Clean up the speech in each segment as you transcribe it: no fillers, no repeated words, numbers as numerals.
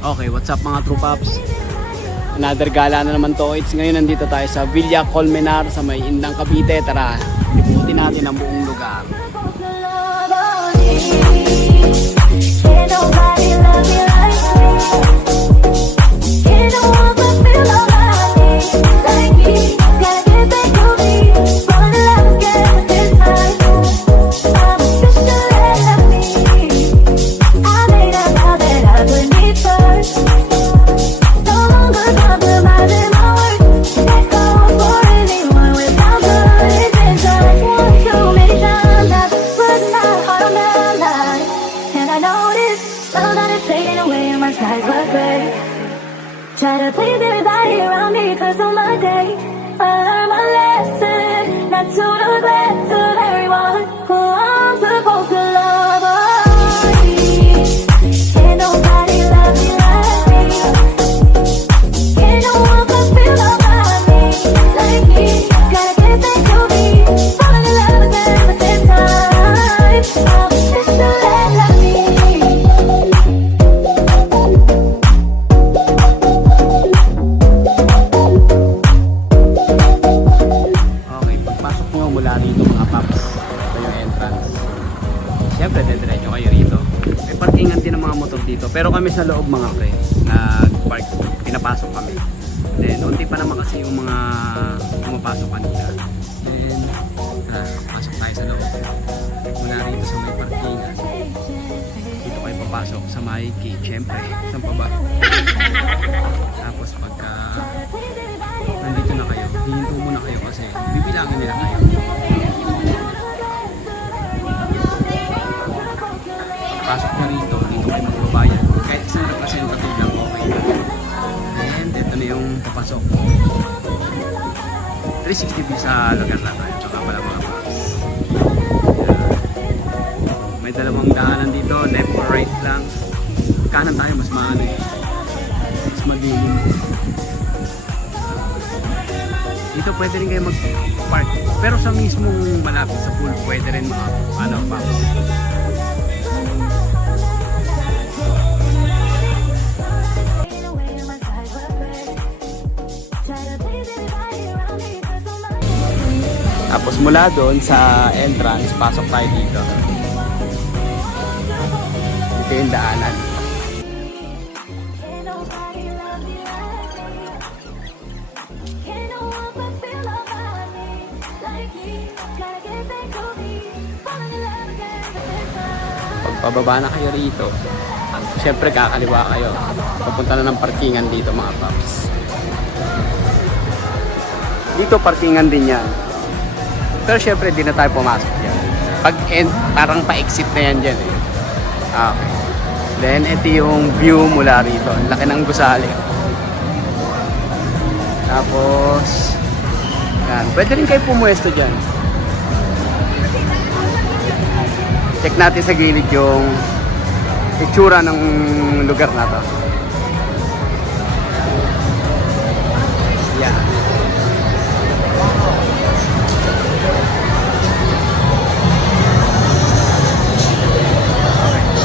Okay, what's up mga True Pops? Another gala na naman to. It's ngayon nandito tayo sa Villa Colmenar sa may Indang Cavite. Tara, ikutin natin ang buong lugar. Try to please everybody around me cause on my day I learned my lesson not to neglect of everyone who I'm supposed to love. Can't nobody love me like me. Can't no one can feel about me like me. Gotta get back to me, falling in love again, but this time I'm just to let me. Siyempre, dediretso kayo rito. May parkingan din ng mga motor dito. Pero kami sa loob mga pre, nag-park, pinapasok kami. Then, unti pa naman kasi yung mga pumapasok kanina. Then, pasok tayo sa loob. Mula rito sa may parkingan. Dito kayo papasok sa may gate. Siyempre, saan pa ba? Tapos pagka nandito na kayo, hihinto muna kayo kasi bibilangin nila kayo. Pasok na rito, dito kayo magbabayad. Kahit isang representative lang, okay na. And ito na yung papasok. 360 view sa lugar na tayo. Tsaka pala mga box. May dalawang daanan dito, left or right lang. Kanan tayo, mas maano eh. Mas madilim. Dito pwede rin kayo mag-park. Pero sa mismong malapit sa pool, pwede rin mga box. Tapos mula doon sa entrance, pasok tayo dito. Ito yung daanan. Pagpababa na kayo rito, syempre kakaliwa kayo. Papunta na ng parkingan dito mga paps. Dito parkingan din yan. Pero syempre, di na tayo pumasok yan. Pag end, parang pa-exit na yan dyan eh. Okay. Then, ito yung view mula rito. Ang laki ng gusali. Tapos, yan. Pwede rin kayo pumuesto dyan. Check natin sa gilid yung itsura ng lugar na to. Yan.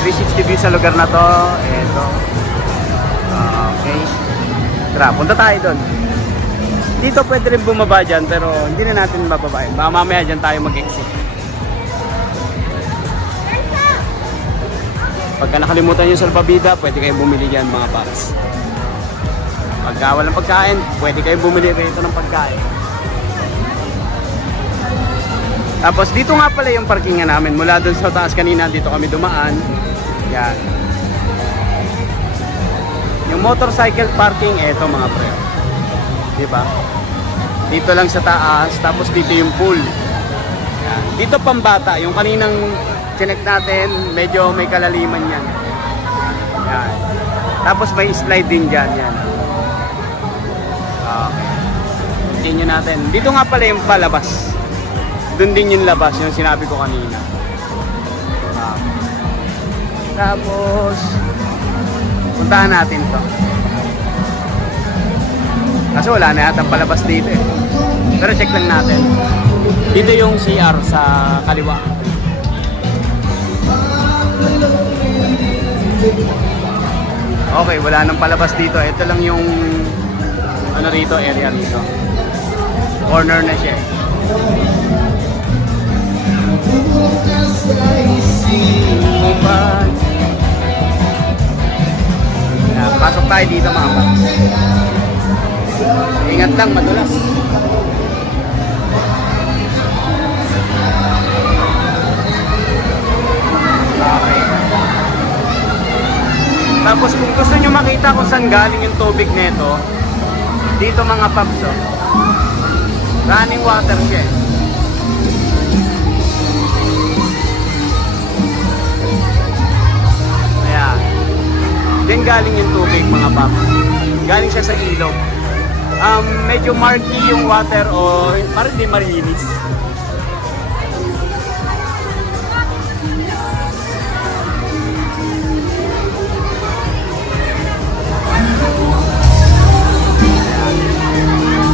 360 view sa lugar na to. Ito. Okay. Tara, punta tayo doon. Dito pwede rin bumaba dyan, pero hindi na natin mababayin. Baka mamaya dyan tayo mag-exit. Pagka nakalimutan yung salpabida, pwede kayo bumili dyan mga paps. Pagka walang pagkain, pwede kayo bumili rito ng pagkain. Tapos dito nga pala yung parkingan namin. Mula doon sa taas kanina, dito kami dumaan. Yan. Yung motorcycle parking, eto mga pre. Diba? Dito lang sa taas, tapos dito yung pool. Yan. Dito pambata, yung kaninang connect natin, medyo may kalaliman yan. Yan. Tapos may slide din dyan. Yan. Okay. Continue natin. Dito nga pala yung palabas. Doon din yung labas, yung sinabi ko kanina. Tapos, puntahan natin to. Kasi wala na yata palabas dito eh. Pero check lang natin. Dito yung CR sa kaliwa. Okay, wala nang palabas dito. Ito lang yung ano rito, area rito. Corner na siya. Yan, pasok tayo dito mga paps. Ingat lang, madulas. Okay. Tapos kung gusto nyo makita kung saan galing yung tubig nito, dito mga paps, oh. Running water siya. Ayan. Diyan galing yung tubig mga paps. Galing siya sa ilog. Medyo murky yung water o parang di malinis.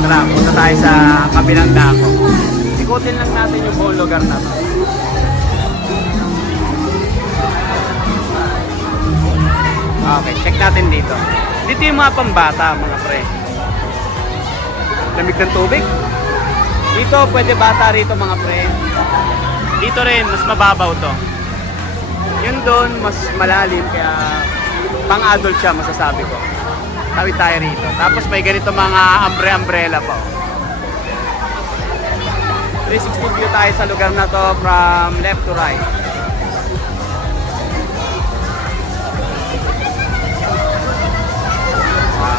Tara, punta tayo sa kabilang dako. Ikutin lang natin yung buong lugar na to. Okay, check natin dito. Dito yung mga pambata, mga pre. Lamig ng tubig. Dito, pwede bata rito mga pre. Dito rin, mas mababaw to. Yun doon, mas malalim, kaya pang-adult siya, masasabi ko. Tawid tayo rito. Tapos may ganito mga umbrella pa. 360 view tayo sa lugar na to from left to right.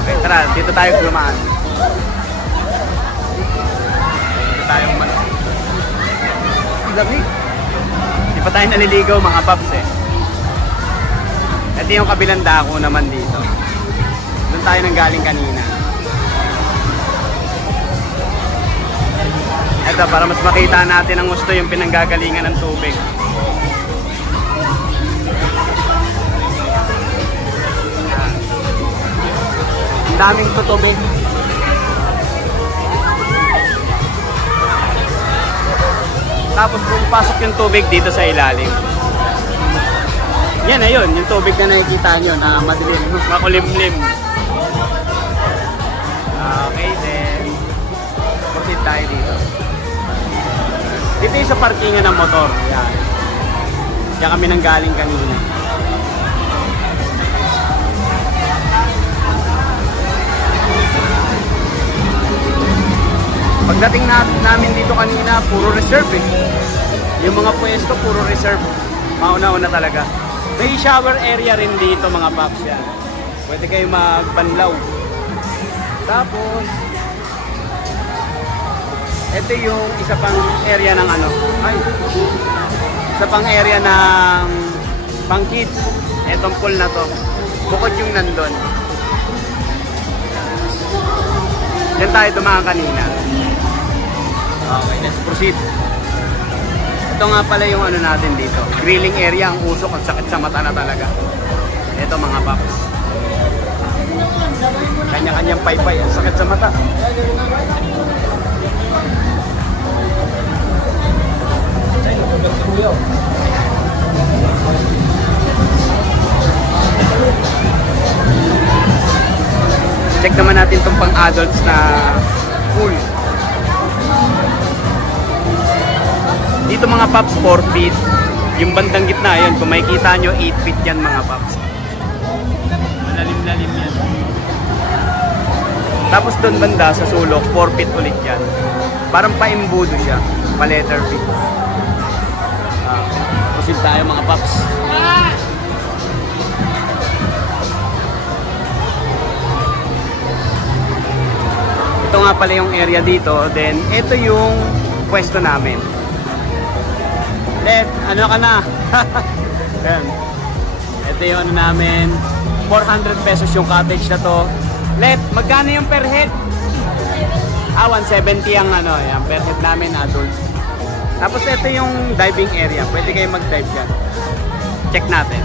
Okay, tara, dito tayo lumaan. Dito tayo umalis. Lamig. Di pa tayo naliligaw mga paps eh. Ito yung kabilang dako naman dito. Doon tayo nang galing kanina. Ito, para mas makita natin ang gusto yung pinanggagalingan ng tubig. Ang daming tutubig. Tapos pumapasok yung tubig dito sa ilalim. Yan na yun, yung tubig na nakikita nyo na madilim, makulimlim. Okay, then proceed tayo dito. Dito yung sa parkingan ng motor. Yan. Diyan kami nang galing kanina. Pagdating namin dito kanina, puro reserve eh. Yung mga pwesto, puro reserve. Mauna-una talaga. May shower area rin dito mga paps yan. Pwede kayo magbanlaw. Tapos, ito yung isa pang area ng ano. Ay, isa pang area ng pang kids. Etong pool na to. Bukod yung nandun. Diyan tayo dumaan kanina. Okay, let's proceed. Ito nga pala yung ano natin dito. Grilling area, ang usok at sakit sa mata na talaga. Ito mga paps. Kanya-kanyang paypay, ang sakit sa mata. Check naman natin itong pang-adults na pool. Dito mga paps, 4 feet. Yung bandang gitna, yun, kung makikita nyo, 8 feet yan mga paps. Malalim-lalim yan. Tapos doon banda sa sulok, 4 feet ulit yan. Parang pa-imbudo siya, pa-letter feet. Proceed tayo mga paps. Ito nga pala yung area dito. Then, ito yung pwesto namin. Let, ano ka na? Ayan. Ito yung ano namin. 400 pesos yung cottage na to. Let, magkano yung per head? 170 ang ano, yung per head namin, adult. Tapos ito yung diving area. Pwede kayo mag-dive dyan. Check natin.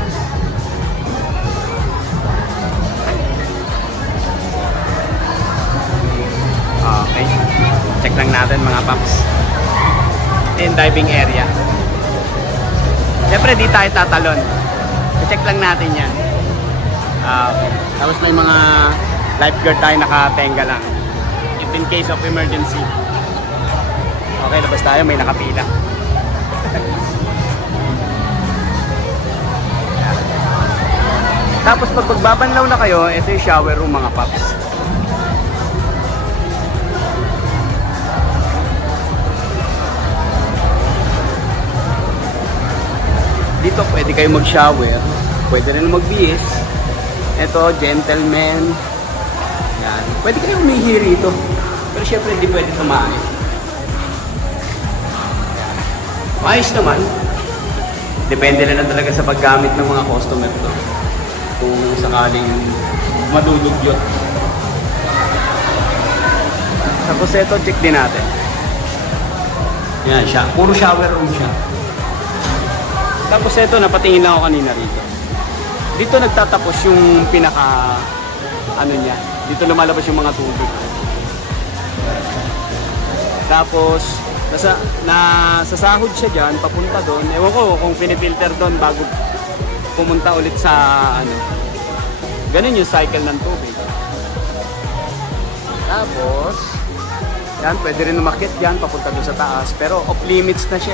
Okay. Check lang natin mga paps. Yung diving area. Siyempre di tayo tatalon. Check lang natin yan. Okay. Tapos may mga lifeguard tayo nakatenga lang. If in case of emergency. Okay, labas tayo. May nakapila. Tapos pag magbabanlaw na kayo, ito yung shower room mga paps. Dito pwede kayo mag-shower, pwede rin magbihis. Ito, gentleman. Yan. Pwede kayo umihi rito. Pero syempre hindi pwede tumahin. Maayos naman. Depende na talaga sa paggamit ng mga customer to. Kung sakaling madudugyot. Tapos ito, check din natin. Yan siya. Puro shower room siya. Tapos ito, napatingin lang ako kanina rito. Dito nagtatapos yung pinaka, ano niya. Dito lumalabas yung mga tubig. Tapos, sasahod siya dyan, papunta doon. Ewan ko kung pinifilter doon bago pumunta ulit sa, ano. Ganun yung cycle ng tubig. Tapos, yan, pwede rin umakyat dyan, papunta doon sa taas. Pero off limits na siya.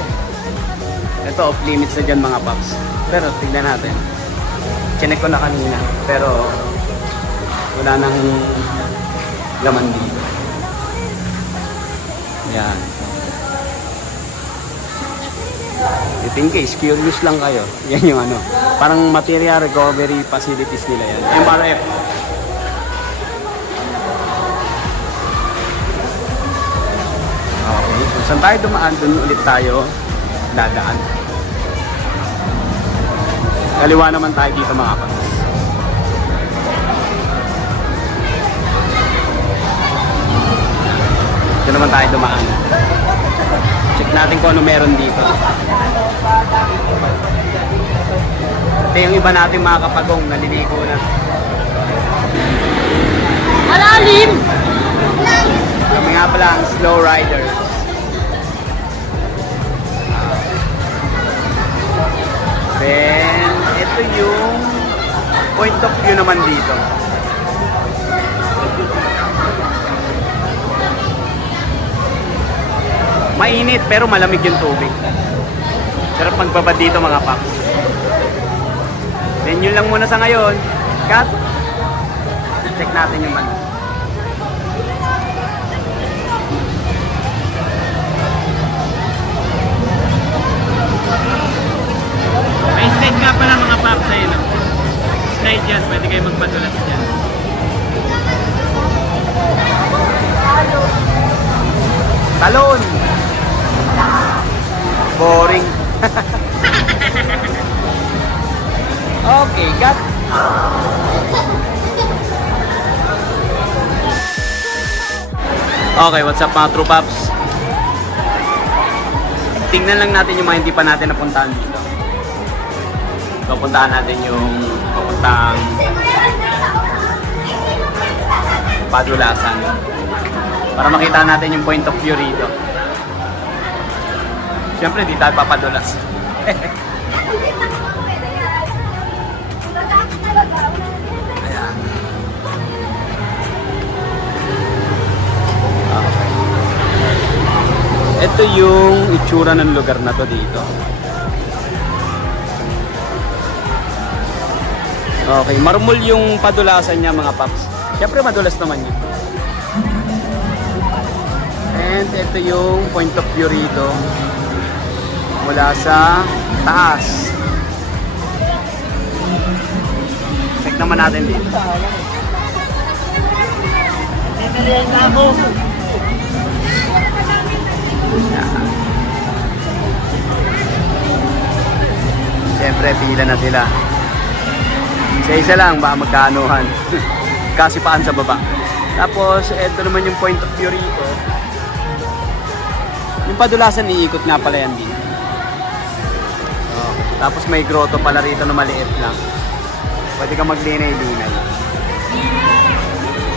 Ito, off limits na dyan mga paps. Pero tignan natin. Chinek ko na kanina. Pero wala nang laman dito. Yan. If in case, curious lang kayo. Yan yung ano. Parang material recovery facilities nila yan. MRF. Okay. Kung saan tayo dumaan, dun ulit tayo dadaan. Kaliwa naman tayo dito mga paps. Ito naman tayo dumaan. Check natin kung ano meron dito. Ito yung iba natin mga kapagong naliligo na. Malalim! Kami nga pala ang slow riders. Then, ito yung point of view naman dito. Mainit pero malamig yung tubig. Sarap magbabad dito mga paps. Then yun lang muna sa ngayon. Cut. Check natin yung man. May slide nga pala mga paps sa'yo. No? Slide dyan. Pwede kayo magpadulas dyan. Talon! Boring. Okay, got. Okay, what's up mga true paps? Tingnan lang natin yung mga hindi pa natin napuntahan dito. So, puntahan natin yung papuntang Padulasan. Para makita natin yung point of view rito. Siyempre, di tayo papadulas. Ayan. Okay. Ito yung itsura ng lugar na to dito. Okay, marmol yung padulasan niya mga paps. Siyempre, madulas naman yun. And ito yung point of view rito mula sa taas. Check naman natin dito. Siyempre, pila na sila. Isa-isa lang, baka magkaanuhan. Kasi paan sa baba. Tapos, ito naman yung point of view rito. Yung padulasan, iikot nga pala yan din. Oh. Tapos may grotto pala rito na maliit lang. Pwede ka maglinay-linay.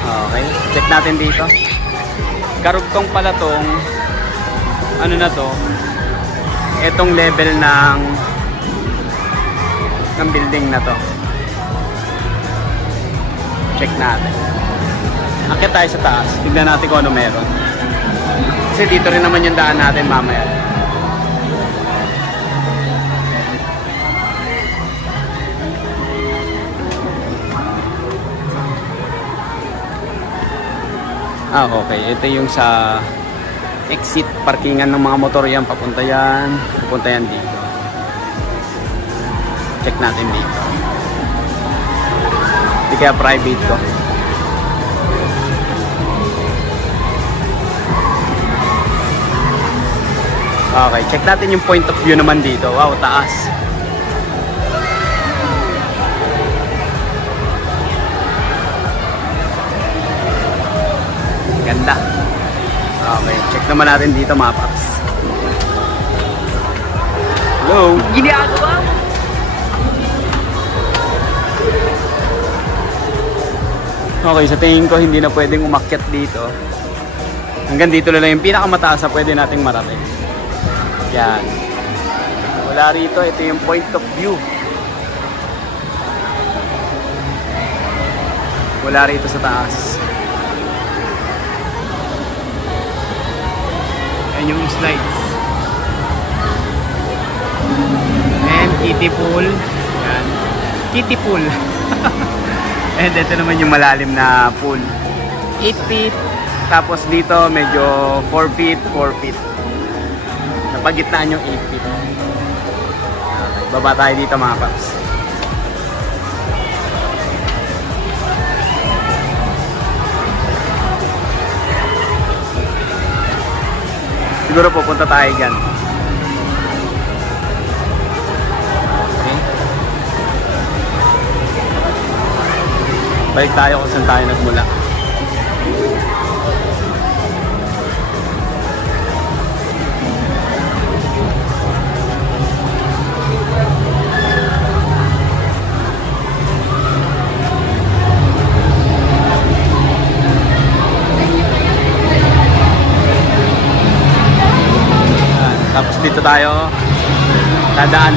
Okay, check natin dito. Karugtong pala tong, ano na to, etong level ng building na to. Check natin. Akit tayo sa taas. Tignan natin kung ano meron. Kasi dito rin naman yung daan natin mamaya. Okay. Ito yung sa exit parkingan ng mga motor yan. Papunta yan dito. Check natin dito. Hindi kaya private ko. Okay, check natin yung point of view naman dito. Wow, taas. Ganda. Okay, check naman natin dito mga paps. Hello? Ginagawa mo? Okay, sa tingin ko hindi na pwedeng umakyat dito. Hanggang dito na lang yung pinakamataas na pwede nating marating. Yan. Wala rito, ito yung point of view. Wala rito sa taas. Yan yung slides. And kiddie pool. Yan. Kiddie pool. And ito naman yung malalim na pool. 8 feet. Tapos dito medyo 4 feet, 4 feet. Napagitnaan yung 8 feet. Okay, baba tayo dito mga paps. Siguro pupunta tayo dyan. Okay. Balik tayo kung saan tayo nagmula. Tapos dito tayo dadaan.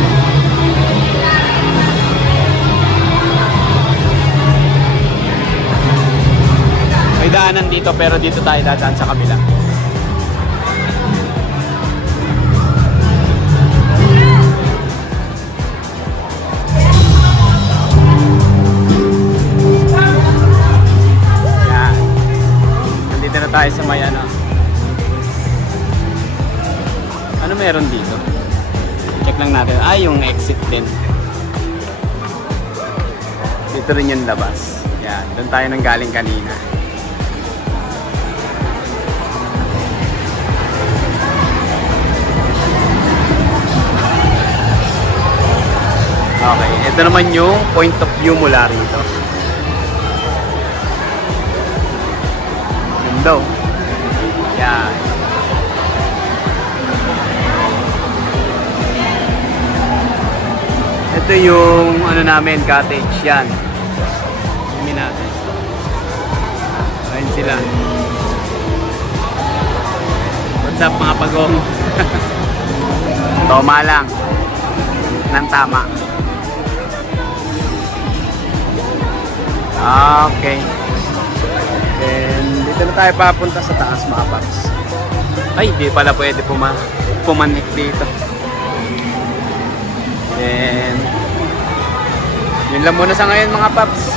May daanan dito pero dito tayo dadaan sa kabila. Yan. Nandito na tayo sa may ano. Ano meron dito? Check lang natin. Yung exit din. Dito rin yung labas. Yan. Doon tayo nang galing kanina. Okay. Ito naman yung point of view mula rito. Ganda. Yan. Ito yung ano namin, cottage yan. Tingnan natin. Ayun sila. What's up mga pagong? Toma lang. Nang tama. Okay. Then dito na tayo papunta sa taas mga paps. Ay, di pala pwede pumanik dito. Then yun lang muna sa ngayon mga paps.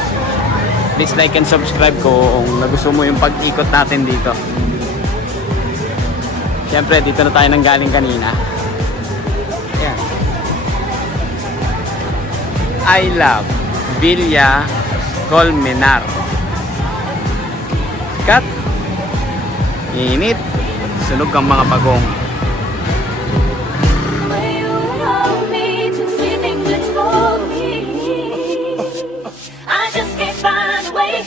Please like and subscribe kung nagustuhan mo yung pag-ikot natin dito. Siyempre dito na tayo nang galing kanina. Ayan. I love Villa Colmenar. Cut. Init. Sunog ang mga pagong. When you hold me, just anything that told me, I just can't find a way